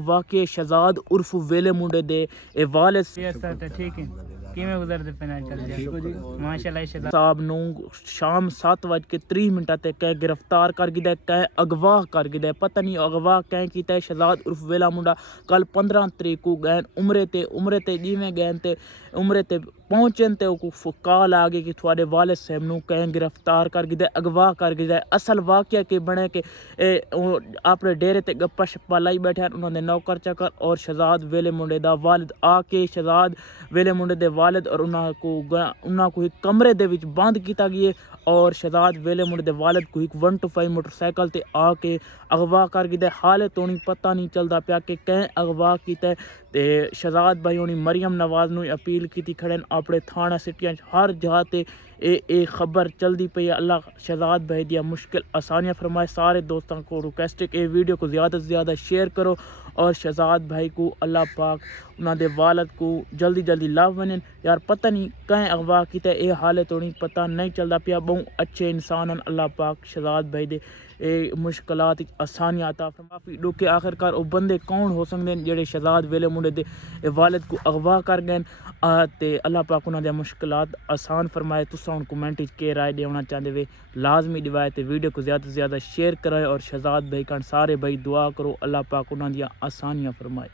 वाक़े शहजाद उर्फ वेले मुंडे दे वालिद ठीक है किवें गुजरदे पे ना चल जाए माशाल्लाह शहजाद साहब नूं शाम 7:30 ते कै गिरफ्तार कर गिदा कै अगवा कर गिदा पता नहीं अगवा कै कीता शहजाद उर्फ वेला मुंडा कल 15 तरीक को गए उमरे ते जिवें गए ते उमरे ते पहुंचन ते कॉल आ गई कि थोड़े वालिद साहब नूं कै गिरफ्तार कर गिदा अगवा कर गिदा असल वाक़या के बने कि अपने डेरे ते गप्पा शप्पा लाई बैठे उन्होंने नौकर चाकर और शहजाद वेले मुंडे दा वालिद आके शहजाद वेले मुंडे दे वालिद और उन्होंने को एक कमरे दे विच बंद किया गया और शहजाद वेले मुंडे दे वालिद को एक 125 मोटरसाइकिल ते आके अगवा कर गिदा हाले तो नहीं पता नहीं चलता पिया कि कैं अगवा किया ते शहजाद भाई होनी मरियम नवाज नूं अपील की खड़े अपने थाना सिटियां हर जगह ते ए खबर चलती पई है। अल्लाह शहजाद भाई दिया मुश्किल आसानियाँ फरमाए। सारे दोस्तों को रिक्वेस्ट है कि वीडियो को ज़्यादा से ज़्यादा शेयर करो और शहजाद भाई को अल्लाह पाक उन्होंने वालद को जल्दी जल्दी लाभ बने यार पता नहीं कहीं अगवा किया ये हाले तो नहीं पता नहीं चलता पिया बहुत अच्छे इंसान हैं अल्लाह पाक शहजाद भाई दे मुश्किलात आसानियाँ आता माफ़ी डुके आखिरकार वो बंदे कौन हो सकते हैं जेडे शहजाद वेले मुंडे दे वालिद को अगवा कर गए ते अल्लाह पाक उन्होंने मुश्किलात आसान फरमाए। तुसा हुण कमेंट के राय देना चाहते वे लाजमी दिवाए तो वीडियो को ज़्यादा से ज़्यादा शेयर कराए और शहजाद भाई का सारे भाई दुआ करो अल्लाह पाक उन्होंने आसानियाँ फरमाए।